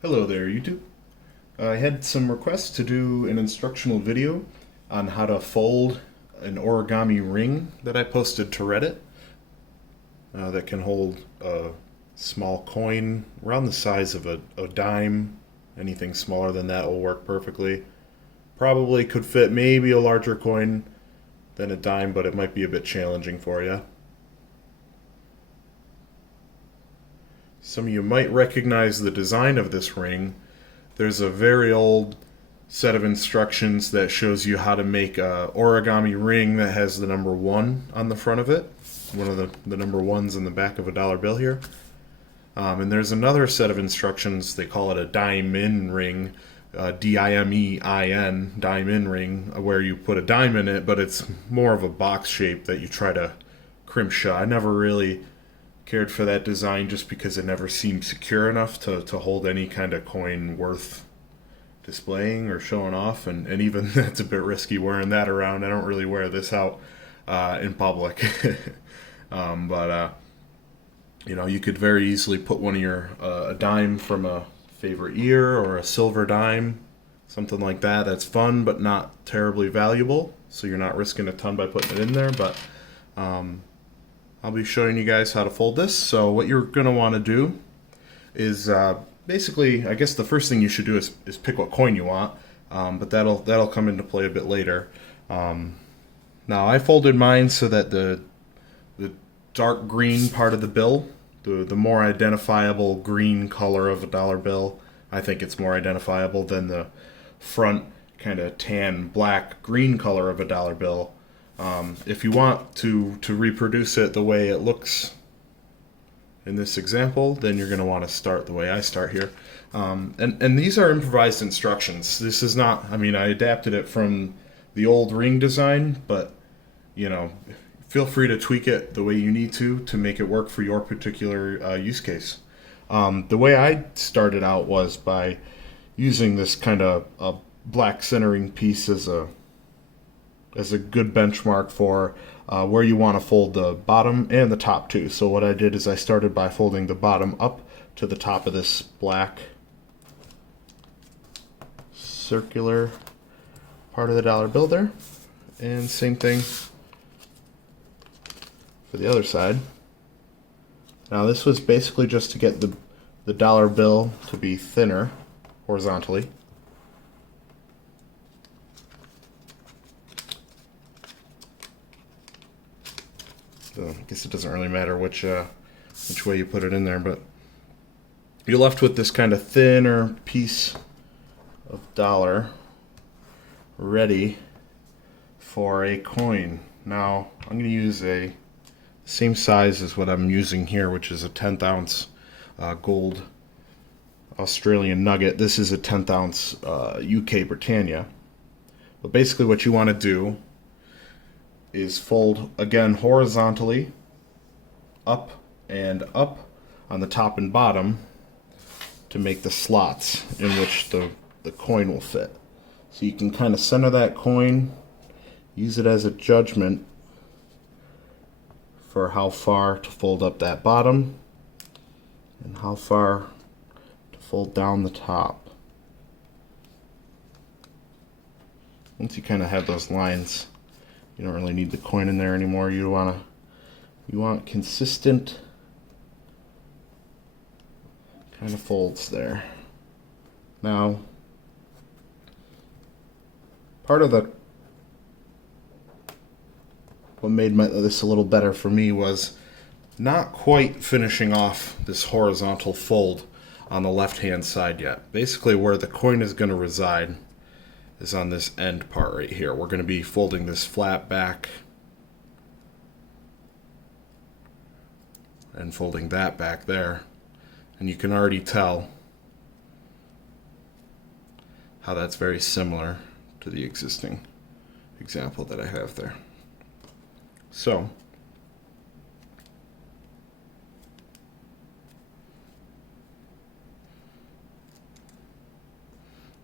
Hello there, YouTube. I had some requests to do an instructional video on how to fold an origami ring that I posted to Reddit that can hold a small coin around the size of a dime. Anything smaller than that will work perfectly. Probably could fit maybe a larger coin than a dime, but it might be a bit challenging for you. Some of you might recognize the design of this ring. There's a very old set of instructions that shows you how to make a origami ring that has the number 1 on the front of it. One of the number 1s in the back of a dollar bill here. And there's another set of instructions, they call it a dime-in ring, D-I-M-E-I-N, dime-in ring, where you put a dime in it, but it's more of a box shape that you try to crimp shut. I never really cared for that design just because it never seemed secure enough to hold any kind of coin worth displaying or showing off, and even that's a bit risky wearing that around. I don't really wear this out in public. But you know, you could very easily put one of your a dime from a favorite year or a silver dime, something like that. That's fun but not terribly valuable, so you're not risking a ton by putting it in there. But I'll be showing you guys how to fold this. So what you're going to want to do is basically, I guess the first thing you should do is pick what coin you want, but that'll come into play a bit later. Now I folded mine so that the dark green part of the bill, the more identifiable green color of a dollar bill, I think it's more identifiable than the front kind of tan black green color of a dollar bill. If you want to reproduce it the way it looks in this example, then you're going to want to start the way I start here. And these are improvised instructions. This is not, I mean, I adapted it from the old ring design, but, you know, feel free to tweak it the way you need to make it work for your particular use case. The way I started out was by using this kind of a black centering piece as a good benchmark for where you want to fold the bottom and the top too. So what I did is I started by folding the bottom up to the top of this black circular part of the dollar bill there, and same thing for the other side. Now this was basically just to get the dollar bill to be thinner horizontally. So I guess it doesn't really matter which way you put it in there, but you're left with this kind of thinner piece of dollar ready for a coin. Now I'm going to use a same size as what I'm using here, which is a 10th ounce gold Australian nugget. This is a 10th ounce UK Britannia. But basically what you want to do is fold again horizontally up and up on the top and bottom to make the slots in which the coin will fit. So you can kind of center that coin, use it as a judgment for how far to fold up that bottom and how far to fold down the top. Once you kind of have those lines, you don't really need the coin in there anymore. You want consistent kind of folds there. Now, part of what made this a little better for me was not quite finishing off this horizontal fold on the left-hand side yet. Basically, where the coin is going to reside is on this end part right here. We're going to be folding this flat back and folding that back there. And you can already tell how that's very similar to the existing example that I have there. So,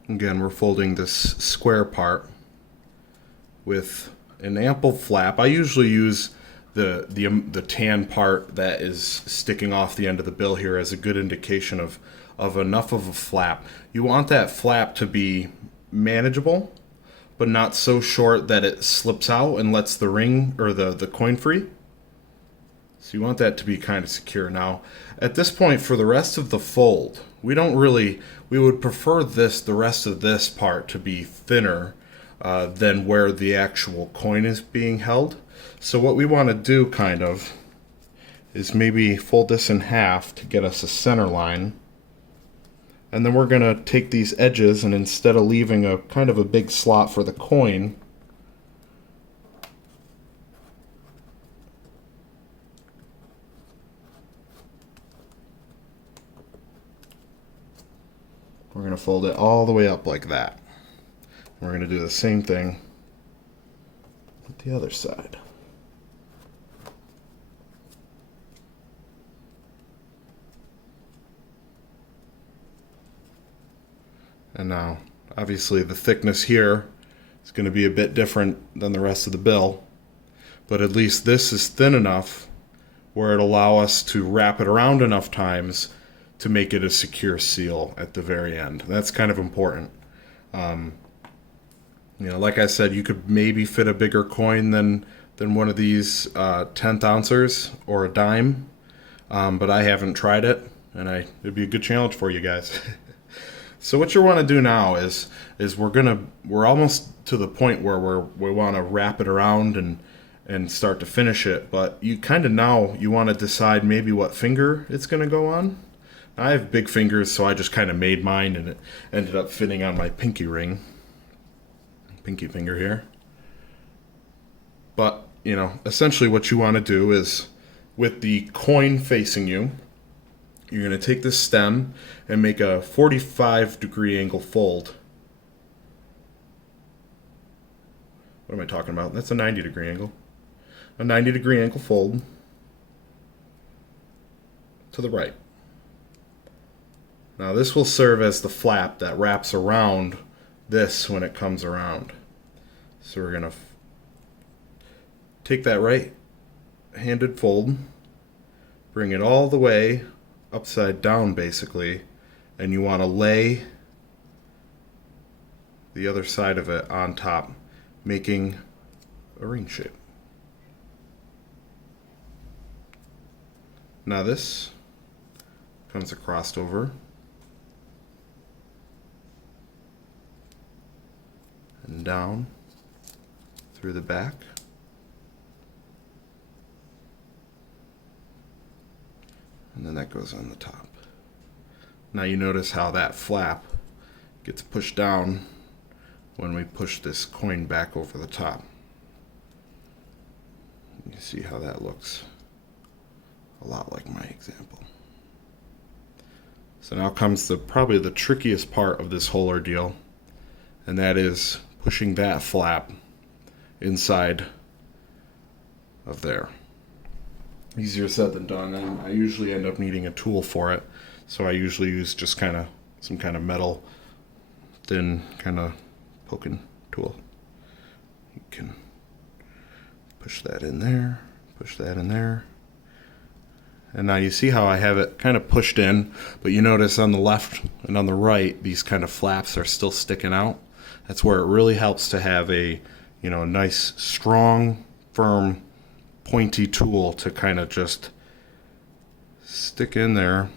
again, we're folding this square part with an ample flap. I usually use the tan part that is sticking off the end of the bill here as a good indication of enough of a flap. You want that flap to be manageable, but not so short that it slips out and lets the ring or the coin free. So you want that to be kind of secure. Now, at this point, for the rest of the fold, we would prefer the rest of this part to be thinner than where the actual coin is being held. So what we want to do kind of is maybe fold this in half to get us a center line. And then we're going to take these edges, and instead of leaving a kind of a big slot for the coin, we're going to fold it all the way up like that. We're going to do the same thing with the other side. And now, obviously, the thickness here is going to be a bit different than the rest of the bill, but at least this is thin enough where it'll allow us to wrap it around enough times to make it a secure seal at the very end. That's kind of important. Like I said, you could maybe fit a bigger coin than one of these 10th ouncers or a dime, but I haven't tried it, and it'd be a good challenge for you guys. So what you want to do now is we're almost to the point where we want to wrap it around and start to finish it, but you kind of now you want to decide maybe what finger it's going to go on. I have big fingers, so I just kind of made mine, and it ended up fitting on my pinky finger here. But, essentially what you want to do is, with the coin facing you, you're going to take this stem and make a 45-degree angle fold. What am I talking about? That's a 90-degree angle. A 90-degree angle fold to the right. Now this will serve as the flap that wraps around this when it comes around. So we're going to take that right-handed fold, bring it all the way upside down basically, and you want to lay the other side of it on top, making a ring shape. Now this comes across over and down through the back. And then that goes on the top. Now you notice how that flap gets pushed down when we push this coin back over the top. You see how that looks a lot like my example. So now comes probably the trickiest part of this whole ordeal, and that is pushing that flap inside of there. Easier said than done, and I usually end up needing a tool for it, so I usually use just some kind of metal, thin kind of poking tool. You can push that in there, and now you see how I have it kind of pushed in, but you notice on the left and on the right these kind of flaps are still sticking out. That's where it really helps to have a nice, strong, firm, pointy tool to kind of just stick in there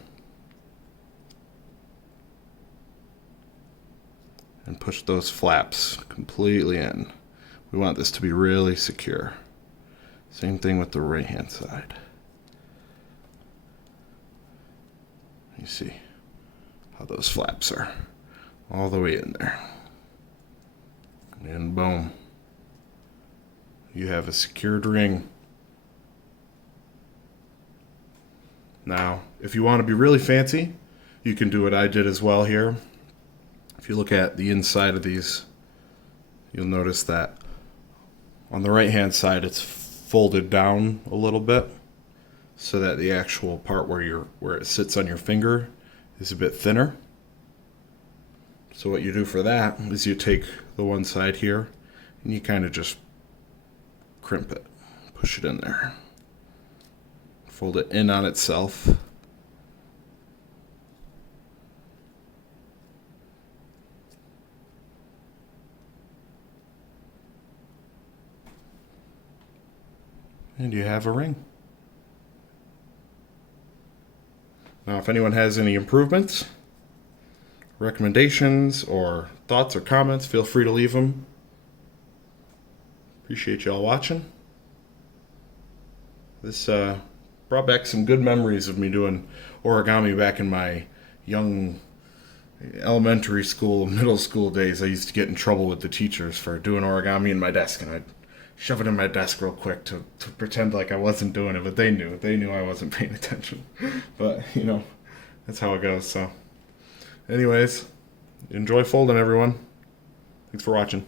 and push those flaps completely in. We want this to be really secure. Same thing with the right hand side. You see how those flaps are all the way in there. And boom, you have a secured ring. Now, if you want to be really fancy, you can do what I did as well here. If you look at the inside of these, you'll notice that on the right hand side it's folded down a little bit so that the actual part where it sits on your finger is a bit thinner. So what you do for that is you take the one side here and you kind of just crimp it, push it in there. Fold it in on itself. And you have a ring. Now, if anyone has any improvements, recommendations, or thoughts or comments, feel free to leave them. Appreciate y'all watching. This brought back some good memories of me doing origami back in my young elementary school, middle school days. I used to get in trouble with the teachers for doing origami in my desk, and I'd shove it in my desk real quick to pretend like I wasn't doing it, but they knew I wasn't paying attention. But, that's how it goes. So anyways, enjoy folding, everyone. Thanks for watching.